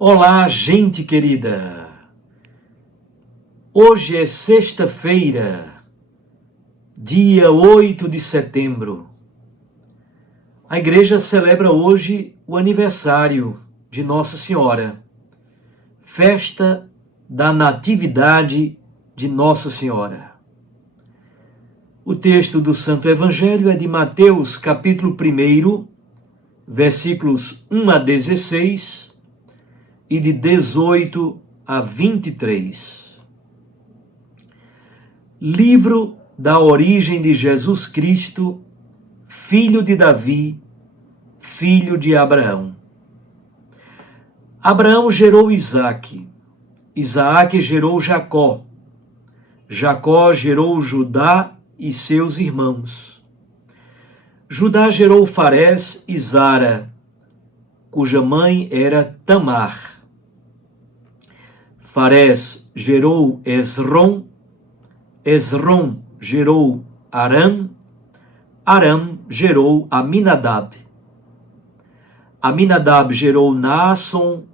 Olá, gente querida! Hoje é sexta-feira, dia 8 de setembro. A igreja celebra hoje o aniversário de Nossa Senhora, festa da Natividade de Nossa Senhora. O texto do Santo Evangelho é de Mateus, capítulo 1, versículos 1 a 16 e de 18 a 23. Livro da origem de Jesus Cristo, filho de Davi, filho de Abraão. Abraão gerou Isaque, Isaque gerou Jacó, Jacó gerou Judá e seus irmãos. Judá gerou Farés e Zara, cuja mãe era Tamar. Farés gerou Esrom, Esrom gerou Aram, Aram gerou Aminadab. Aminadab gerou Naasson,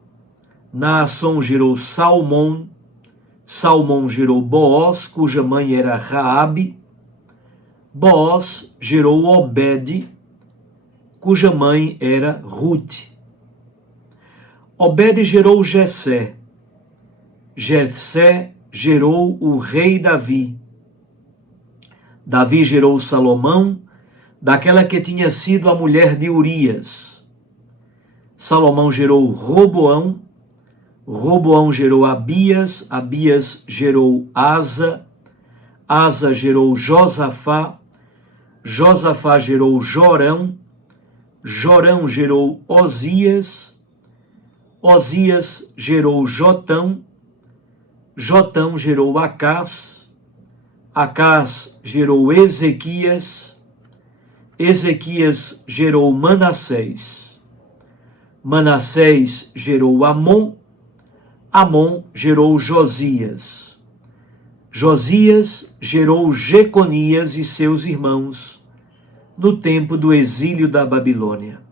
Naasson gerou Salmão, Salmão gerou Boaz, cuja mãe era Raabe. Boaz gerou Obed, cuja mãe era Ruth. Obed gerou Jessé, Jessé gerou o rei Davi. Davi gerou Salomão, daquela que tinha sido a mulher de Urias. Salomão gerou Roboão, Roboão gerou Abias, Abias gerou Asa, Asa gerou Josafá, Josafá gerou Jorão, Jorão gerou Osias, Osias gerou Jotão, Jotão gerou Acás, Acás gerou Ezequias, Ezequias gerou Manassés, Manassés gerou Amon, Amon gerou Josias, Josias gerou Jeconias e seus irmãos, no tempo do exílio da Babilônia.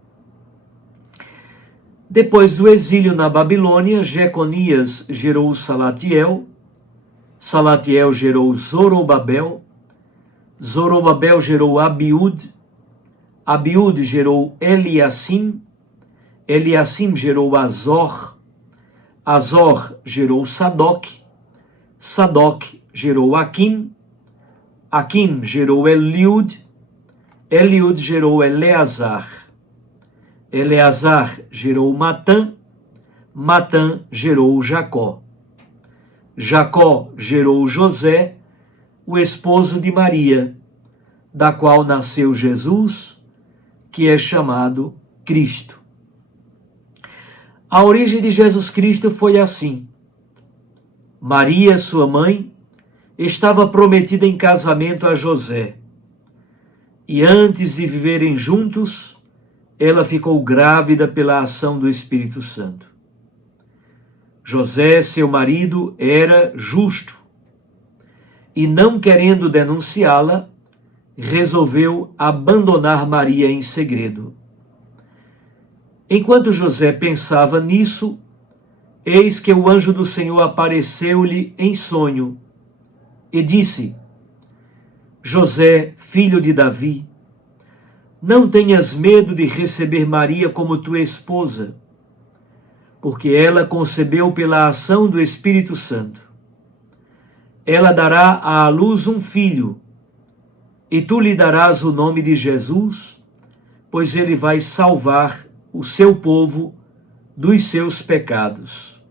Depois do exílio na Babilônia, Jeconias gerou Salatiel, Salatiel gerou Zorobabel, Zorobabel gerou Abiúde, Abiúde gerou Eliacim, Eliacim gerou Azor, Azor gerou Sadoc, Sadoc gerou Aquim, Aquim gerou Eliúde, Eliúde gerou Eleazar, Eleazar gerou Matã, Matã gerou Jacó, Jacó gerou José, o esposo de Maria, da qual nasceu Jesus, que é chamado Cristo. A origem de Jesus Cristo foi assim. Maria, sua mãe, estava prometida em casamento a José, e antes de viverem juntos, ela ficou grávida pela ação do Espírito Santo. José, seu marido, era justo e, não querendo denunciá-la, resolveu abandonar Maria em segredo. Enquanto José pensava nisso, eis que o anjo do Senhor apareceu-lhe em sonho e disse: José, filho de Davi, não tenhas medo de receber Maria como tua esposa, porque ela concebeu pela ação do Espírito Santo. Ela dará à luz um filho, e tu lhe darás o nome de Jesus, pois ele vai salvar o seu povo dos seus pecados.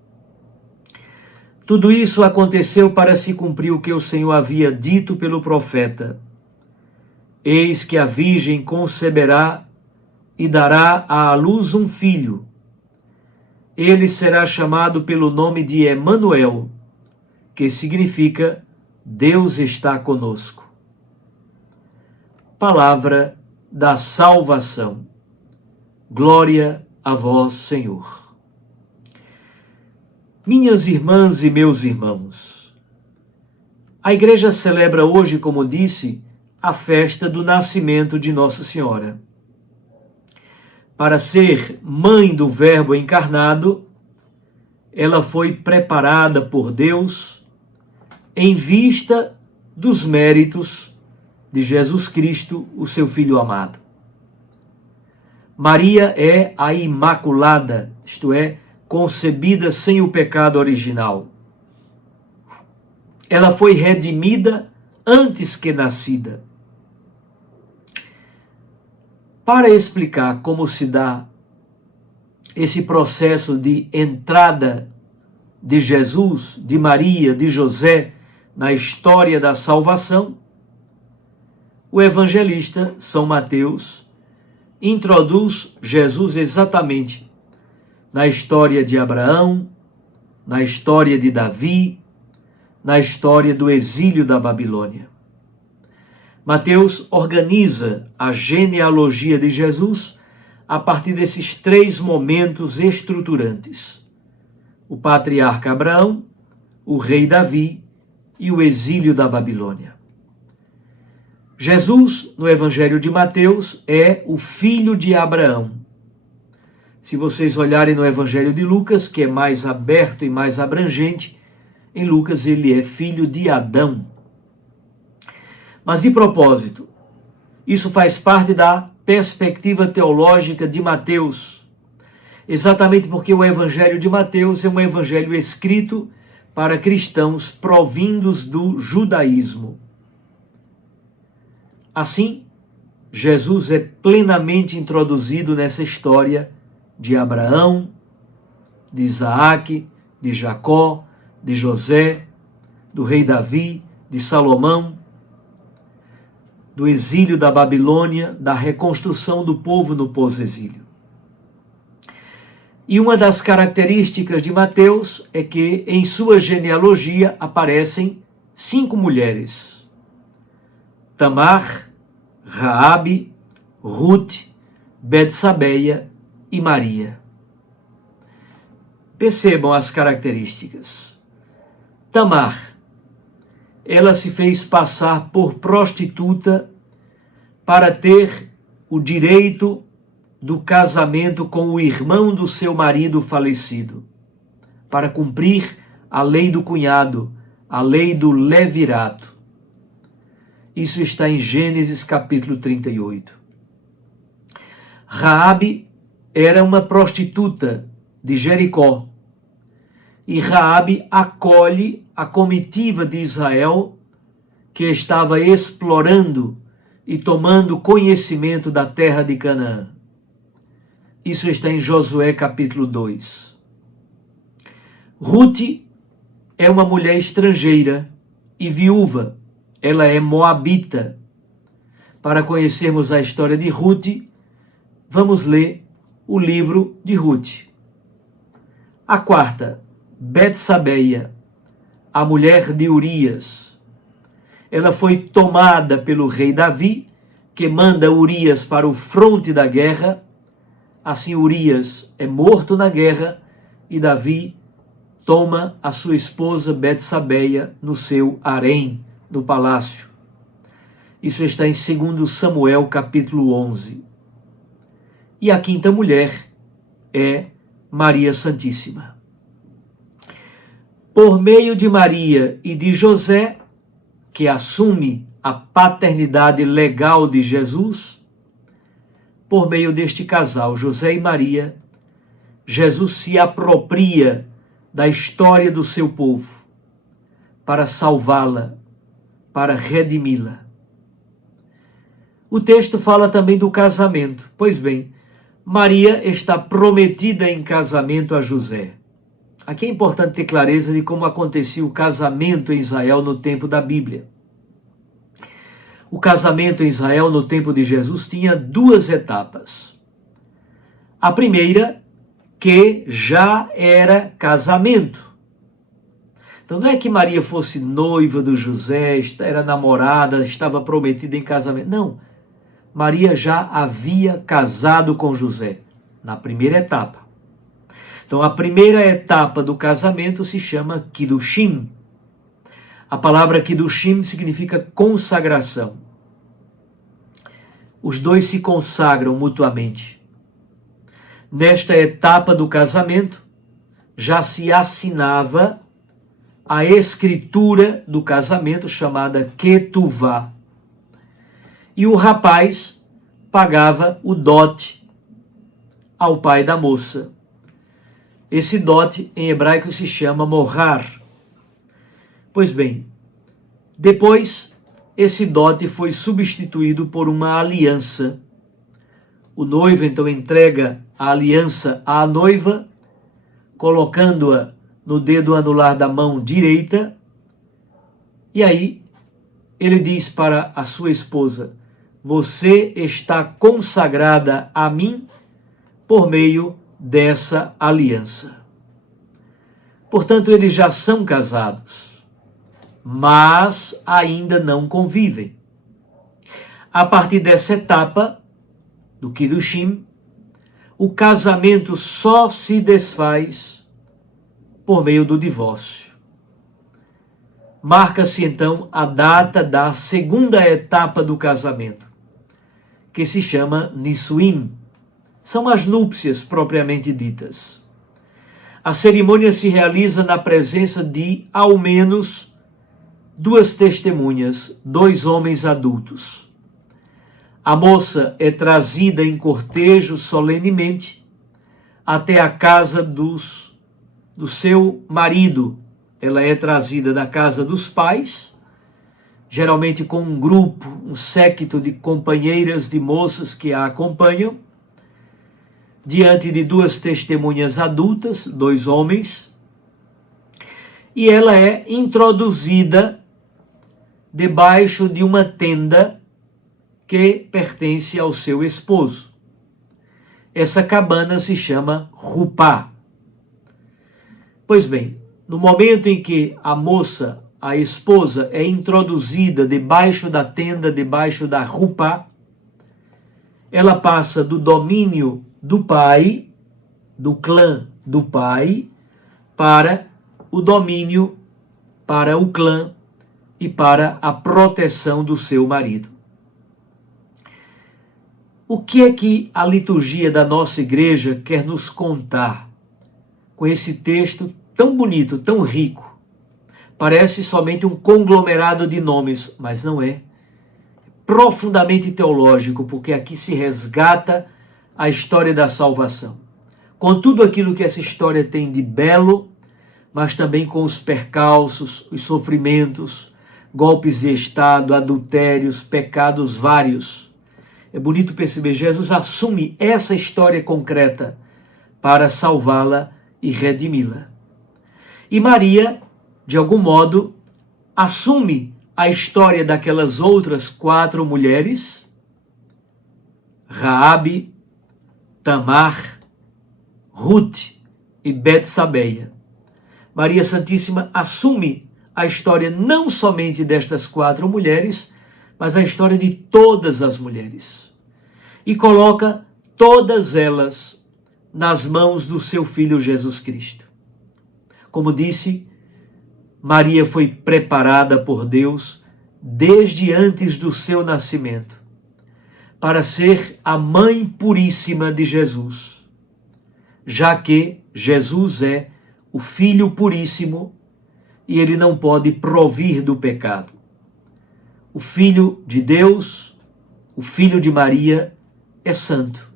Tudo isso aconteceu para se cumprir o que o Senhor havia dito pelo profeta: eis que a virgem conceberá e dará à luz um filho. Ele será chamado pelo nome de Emanuel, que significa Deus está conosco. Palavra da salvação. Glória a vós, Senhor. Minhas irmãs e meus irmãos, a igreja celebra hoje, como disse, a festa do nascimento de Nossa Senhora. Para ser mãe do Verbo encarnado, ela foi preparada por Deus em vista dos méritos de Jesus Cristo, o seu Filho amado. Maria é a Imaculada, isto é, concebida sem o pecado original. Ela foi redimida antes que nascida. Para explicar como se dá esse processo de entrada de Jesus, de Maria, de José na história da salvação, o evangelista São Mateus introduz Jesus exatamente na história de Abraão, na história de Davi, na história do exílio da Babilônia. Mateus organiza a genealogia de Jesus a partir desses três momentos estruturantes: o patriarca Abraão, o rei Davi e o exílio da Babilônia. Jesus, no Evangelho de Mateus, é o filho de Abraão. Se vocês olharem no Evangelho de Lucas, que é mais aberto e mais abrangente, em Lucas ele é filho de Adão. Mas de propósito, isso faz parte da perspectiva teológica de Mateus, exatamente porque o Evangelho de Mateus é um evangelho escrito para cristãos provindos do judaísmo. Assim, Jesus é plenamente introduzido nessa história de Abraão, de Isaac, de Jacó, de José, do rei Davi, de Salomão, do exílio da Babilônia, da reconstrução do povo no pós-exílio. E uma das características de Mateus é que em sua genealogia aparecem 5 mulheres: Tamar, Raabe, Ruth, Betsabeia e Maria. Percebam as características. Tamar, ela se fez passar por prostituta para ter o direito do casamento com o irmão do seu marido falecido, para cumprir a lei do cunhado, a lei do levirato. Isso está em Gênesis capítulo 38. Raabe era uma prostituta de Jericó, e Raabe acolhe a comitiva de Israel que estava explorando e tomando conhecimento da terra de Canaã. Isso está em Josué capítulo 2. Ruth é uma mulher estrangeira e viúva. Ela é moabita. Para conhecermos a história de Ruth, vamos ler o livro de Ruth. A quarta, Betsabeia, a mulher de Urias. Ela foi tomada pelo rei Davi, que manda Urias para o fronte da guerra. Assim Urias é morto na guerra e Davi toma a sua esposa Betsabeia no seu harém, no palácio. Isso está em 2 Samuel capítulo 11. E a quinta mulher é Maria Santíssima. Por meio de Maria e de José, que assume a paternidade legal de Jesus, por meio deste casal, José e Maria, Jesus se apropria da história do seu povo para salvá-la, para redimi-la. O texto fala também do casamento. Pois bem, Maria está prometida em casamento a José. Aqui é importante ter clareza de como acontecia o casamento em Israel no tempo da Bíblia. O casamento em Israel no tempo de Jesus tinha 2 etapas. A primeira, que já era casamento. Então não é que Maria fosse noiva do José, era namorada, estava prometida em casamento. Não. Maria já havia casado com José, na primeira etapa. Então a primeira etapa do casamento se chama Kiddushim. A palavra Kiddushim significa consagração. Os dois se consagram mutuamente. Nesta etapa do casamento, já se assinava a escritura do casamento, chamada Ketuvá. E o rapaz pagava o dote ao pai da moça. Esse dote em hebraico se chama mohar. Pois bem, depois esse dote foi substituído por uma aliança. O noivo então entrega a aliança à noiva, colocando-a no dedo anular da mão direita, e aí ele diz para a sua esposa: você está consagrada a mim por meio dessa aliança. Portanto, eles já são casados, mas ainda não convivem. A partir dessa etapa do Kiddushim, o casamento só se desfaz por meio do divórcio. Marca-se então a data da segunda etapa do casamento, que se chama Nisuim. São as núpcias propriamente ditas. A cerimônia se realiza na presença de, ao menos, 2 testemunhas, 2 homens adultos. A moça é trazida em cortejo solenemente até a casa do seu marido. Ela é trazida da casa dos pais, geralmente com um grupo, um séquito de companheiras de moças que a acompanham, diante de 2 testemunhas adultas, 2 homens, e ela é introduzida debaixo de uma tenda que pertence ao seu esposo. Essa cabana se chama Rupá. Pois bem, no momento em que a moça, a esposa, é introduzida debaixo da tenda, debaixo da Rupá, ela passa do domínio do pai, do clã do pai, para o domínio, para o clã e para a proteção do seu marido. O que é que a liturgia da nossa igreja quer nos contar com esse texto tão bonito, tão rico? Parece somente um conglomerado de nomes, mas não é. Profundamente teológico, porque aqui se resgata a história da salvação, com tudo aquilo que essa história tem de belo, mas também com os percalços, os sofrimentos, golpes de estado, adultérios, pecados vários. É bonito perceber, Jesus assume essa história concreta para salvá-la e redimi-la. E Maria, de algum modo, assume a história daquelas outras 4 mulheres, Raabe, Tamar, Ruth e Betsabeia. Maria Santíssima assume a história não somente destas 4 mulheres, mas a história de todas as mulheres. E coloca todas elas nas mãos do seu Filho Jesus Cristo. Como disse, Maria foi preparada por Deus desde antes do seu nascimento, para ser a mãe puríssima de Jesus, já que Jesus é o Filho puríssimo e ele não pode provir do pecado. O Filho de Deus, o Filho de Maria, é santo.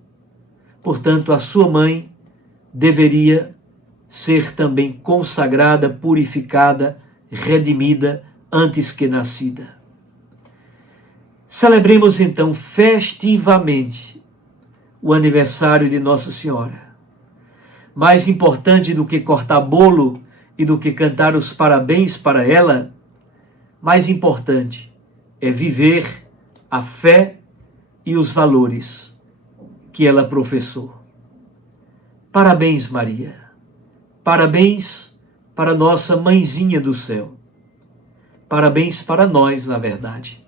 Portanto, a sua mãe deveria ser também consagrada, purificada, redimida antes que nascida. Celebremos então festivamente o aniversário de Nossa Senhora. Mais importante do que cortar bolo e do que cantar os parabéns para ela, mais importante é viver a fé e os valores que ela professou. Parabéns, Maria. Parabéns para nossa mãezinha do céu. Parabéns para nós, na verdade,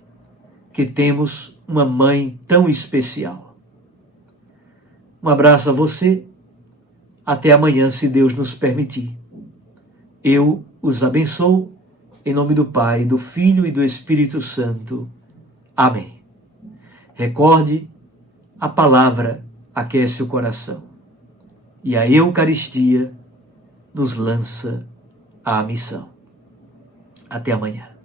que temos uma mãe tão especial. Um abraço a você. Até amanhã, se Deus nos permitir. Eu os abençoo, em nome do Pai, do Filho e do Espírito Santo. Amém. Recorde, a palavra aquece o coração. E a Eucaristia nos lança à missão. Até amanhã.